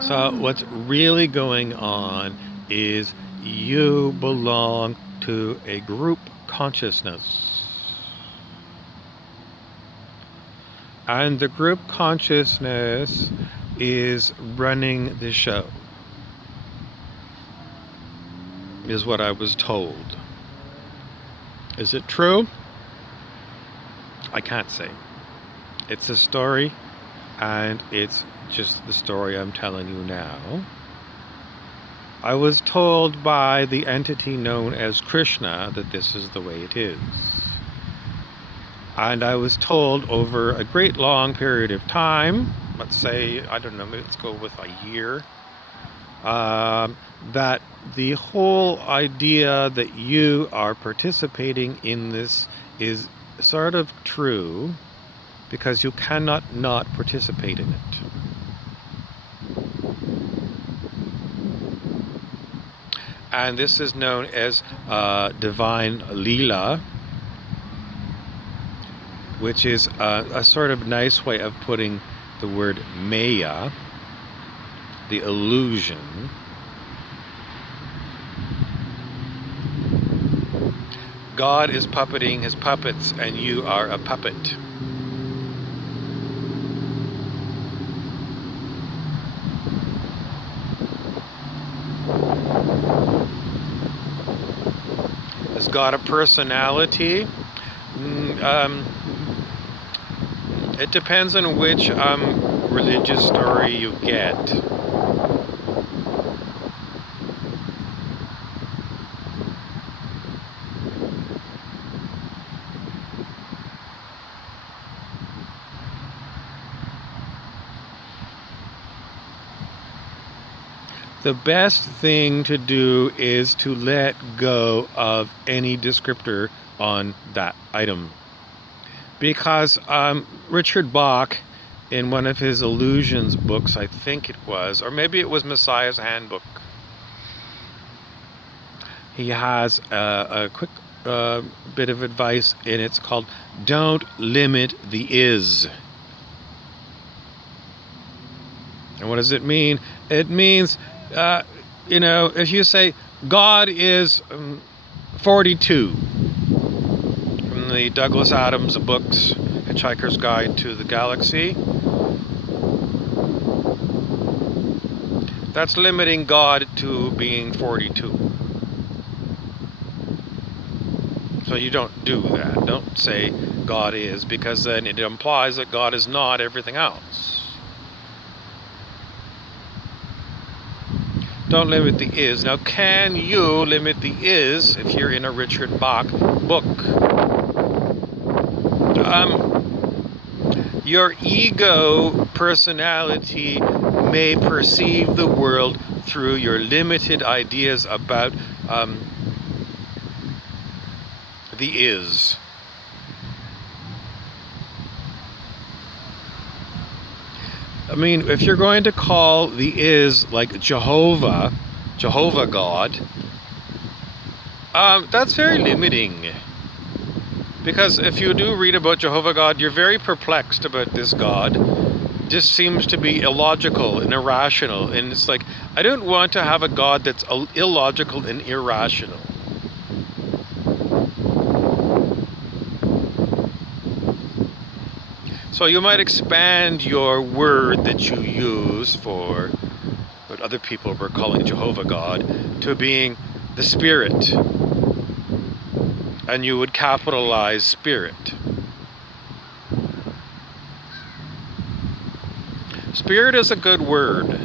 So what's really going on is you belong to a group consciousness. And the group consciousness is running the show, is what I was told. Is it true? I can't say. It's a story, and it's just the story I'm telling you now. I was told by the entity known as Krishna that this is the way it is. And I was told over a great long period of time, let's say, I don't know, maybe let's go with a year, that the whole idea that you are participating in this is sort of true because you cannot not participate in it. And this is known as divine Leela, which is a sort of nice way of putting the word Maya, the illusion. God is puppeting his puppets, and you are a puppet. Has God a personality? It depends on which religious story you get. The best thing to do is to let go of any descriptor on that item. Because Richard Bach, in one of his illusions books, I think it was, or maybe it was Messiah's Handbook, he has a quick bit of advice, and it's called "Don't limit the is." And what does it mean? It means, if you say God is 42, from the Douglas Adams books, Hitchhiker's Guide to the Galaxy, that's limiting God to being 42. So you don't do that. Don't say God is, because then it implies that God is not everything else. Don't limit the is. Now, can you limit the is if you're in a Richard Bach book? Your ego personality may perceive the world through your limited ideas about the is. I mean, if you're going to call the is like Jehovah God, that's very limiting. Because if you do read about Jehovah God, you're very perplexed about this God. Just seems to be illogical and irrational. And it's like, I don't want to have a God that's illogical and irrational. So you might expand your word that you use for what other people were calling Jehovah God to being the Spirit. And you would capitalize Spirit. Spirit is a good word,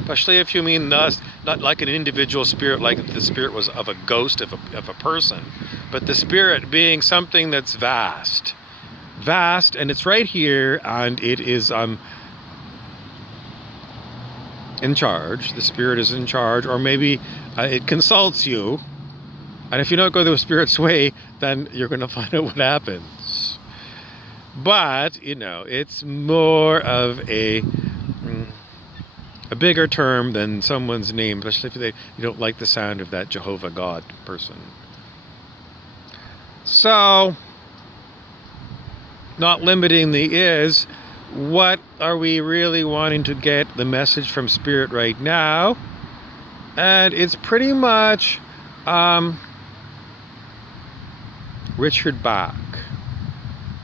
especially if you mean not like an individual spirit, like the spirit was of a ghost of a person, but the Spirit being something that's vast, and it's right here, and it is in charge. The Spirit is in charge, or maybe it consults you, and if you don't go the Spirit's way, then you're going to find out what happens. But it's more of a bigger term than someone's name, especially if you don't like the sound of that Jehovah God person. So, not limiting the is, what are we really wanting to get the message from Spirit right now? And it's pretty much Richard Bach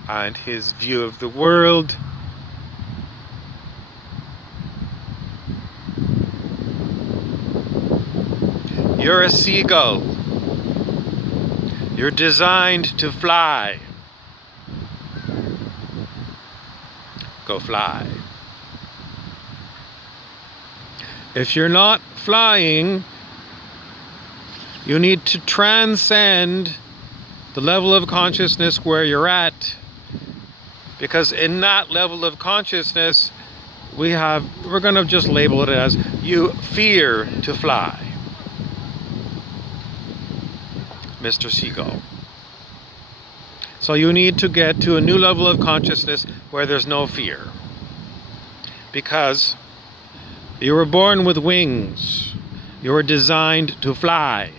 and his view of the world. You're a seagull. You're designed to fly. Go fly. If you're not flying, you need to transcend the level of consciousness where you're at, because in that level of consciousness we're going to just label it as you fear to fly, Mr. Seagull. So you need to get to a new level of consciousness where there's no fear, because you were born with wings. You were designed to fly.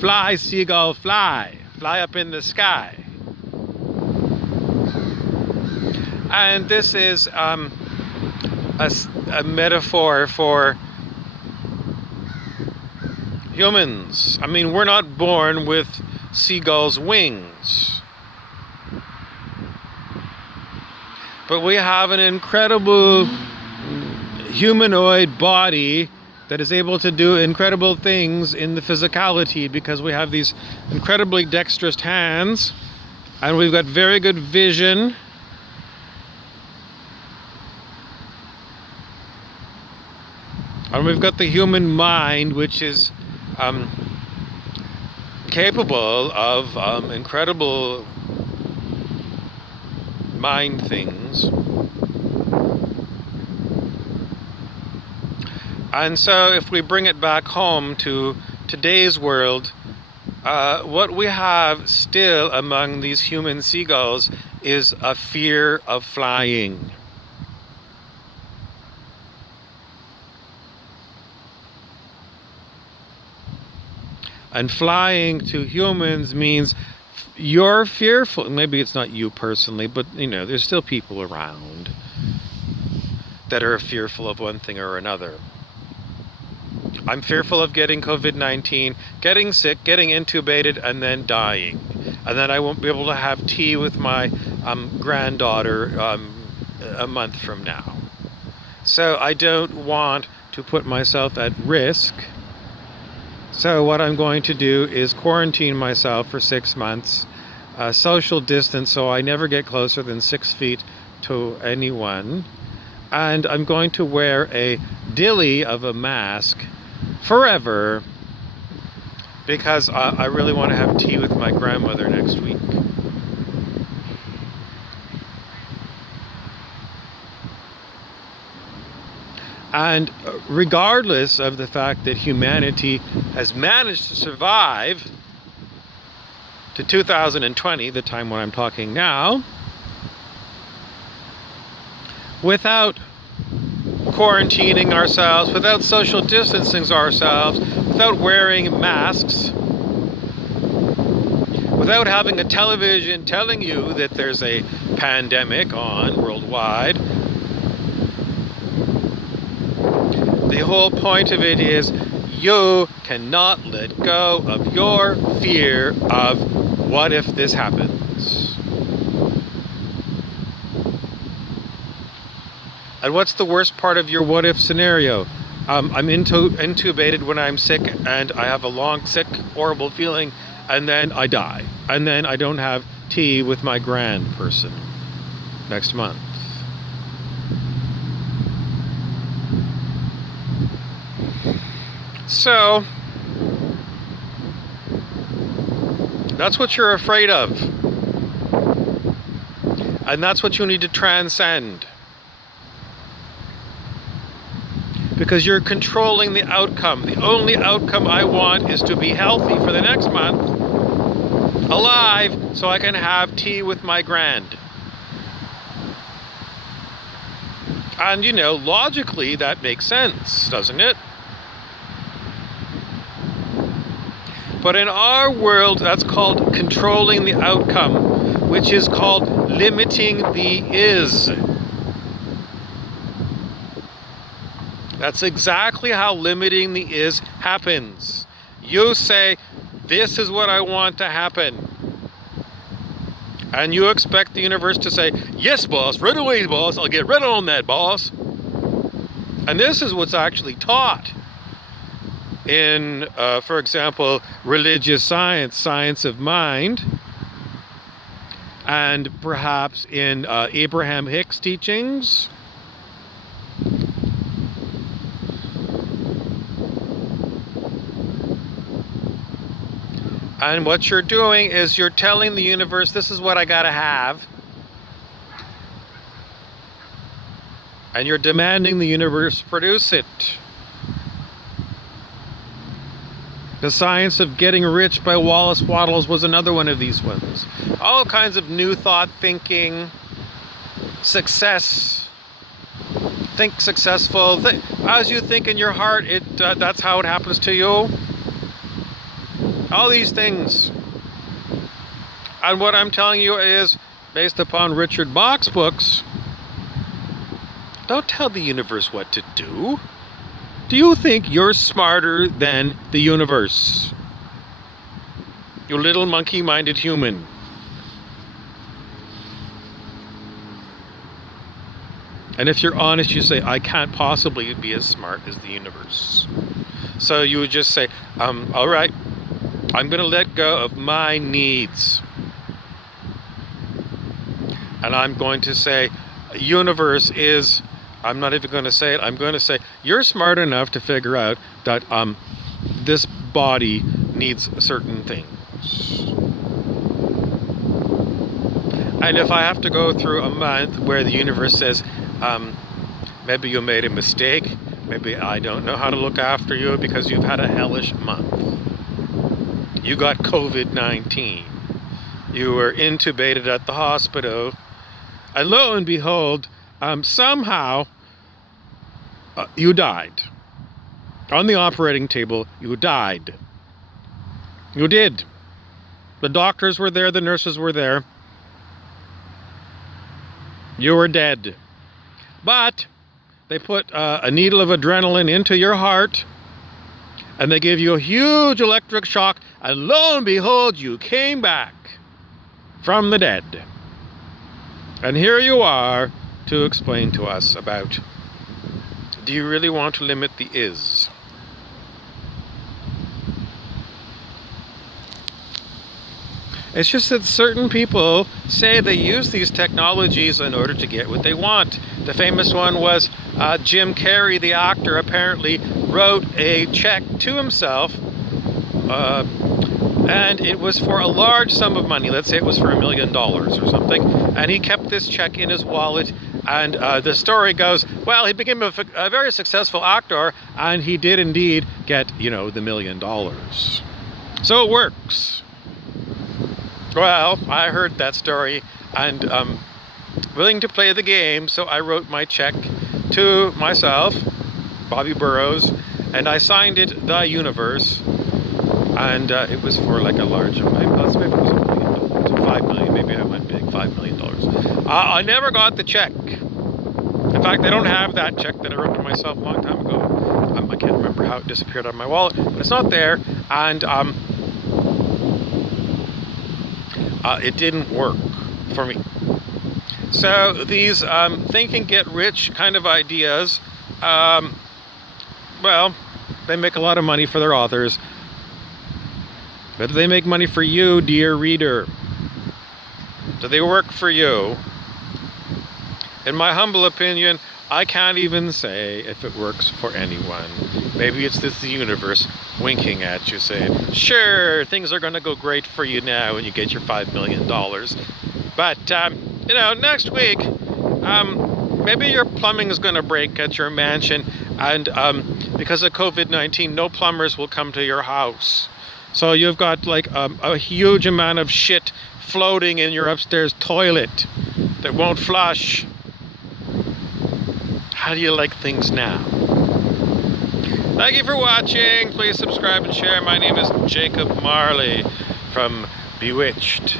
Fly, seagull, fly. Fly up in the sky. And this is a metaphor for humans. I mean, we're not born with seagulls' wings. But we have an incredible humanoid body that is able to do incredible things in the physicality, because we have these incredibly dexterous hands and we've got very good vision. And we've got the human mind, which is capable of incredible mind things. And so if we bring it back home to today's world, what we have still among these human seagulls is a fear of flying. And flying to humans means you're fearful. Maybe it's not you personally, but there's still people around that are fearful of one thing or another. I'm fearful of getting COVID-19, getting sick, getting intubated, and then dying. And then I won't be able to have tea with my granddaughter a month from now. So I don't want to put myself at risk. So what I'm going to do is quarantine myself for 6 months, social distance so I never get closer than 6 feet to anyone. And I'm going to wear a dilly of a mask forever, because I really want to have tea with my grandmother next week. And regardless of the fact that humanity has managed to survive to 2020, the time when I'm talking now, without quarantining ourselves, without social distancing ourselves, without wearing masks, without having a television telling you that there's a pandemic on worldwide. The whole point of it is you cannot let go of your fear of what if this happens. And what's the worst part of your what if scenario? I'm intubated when I'm sick, and I have a long, sick, horrible feeling, and then I die. And then I don't have tea with my grand person next month. So, that's what you're afraid of. And that's what you need to transcend. Because you're controlling the outcome. The only outcome I want is to be healthy for the next month, alive, so I can have tea with my grand. And logically that makes sense, doesn't it? But in our world, that's called controlling the outcome, which is called limiting the is. That's exactly how limiting the is happens. You say, this is what I want to happen. And you expect the universe to say, yes, boss, right away, boss, I'll get right on that, boss. And this is what's actually taught in, for example, religious science, science of mind, and perhaps in Abraham Hicks' teachings. And what you're doing is you're telling the universe, this is what I gotta have. And you're demanding the universe produce it. The Science of Getting Rich by Wallace Wattles was another one of these ones. All kinds of new thought thinking, success, think successful. As you think in your heart, that's how it happens to you. All these things. And what I'm telling you is, based upon Richard Bach's books, don't tell the universe what to do. Do you think you're smarter than the universe? You little monkey-minded human. And if you're honest, you say, I can't possibly be as smart as the universe. So you would just say, all right, I'm going to let go of my needs. And I'm going to say, universe is, I'm not even going to say it, I'm going to say, you're smart enough to figure out that this body needs certain things. And if I have to go through a month where the universe says, maybe you made a mistake, maybe I don't know how to look after you because you've had a hellish month. You got COVID-19. You were intubated at the hospital. And lo and behold, somehow you died. On the operating table, you died. You did. The doctors were there, the nurses were there. You were dead. But they put a needle of adrenaline into your heart, and they gave you a huge electric shock, and lo and behold, you came back from the dead. And here you are to explain to us about, do you really want to limit the is? It's just that certain people say they use these technologies in order to get what they want. The famous one was Jim Carrey, the actor, apparently wrote a check to himself, and it was for a large sum of money. Let's say it was for $1 million or something. And he kept this check in his wallet. And the story goes, well, he became a very successful actor, and he did indeed get, the $1 million. So it works. Well, I heard that story, and willing to play the game, so I wrote my check to myself, Bobby Burrows, and I signed it The Universe, and it was for like a large amount. Maybe it was $1 million, $5 million. Maybe I went big, $5 million. I never got the check. In fact, I don't have that check that I wrote to myself a long time ago. I can't remember how it disappeared out of my wallet, but it's not there, and it didn't work for me. So these think and get rich kind of ideas, well, they make a lot of money for their authors. But do they make money for you, dear reader? Do they work for you? In my humble opinion, I can't even say if it works for anyone. Maybe it's this universe winking at you saying, sure, things are going to go great for you now when you get your $5 million. But, next week, maybe your plumbing is going to break at your mansion, and because of COVID-19, no plumbers will come to your house. So you've got like a huge amount of shit floating in your upstairs toilet that won't flush. How do you like things now? Thank you for watching. Please subscribe and share. My name is Jacob Marley from Bewitched.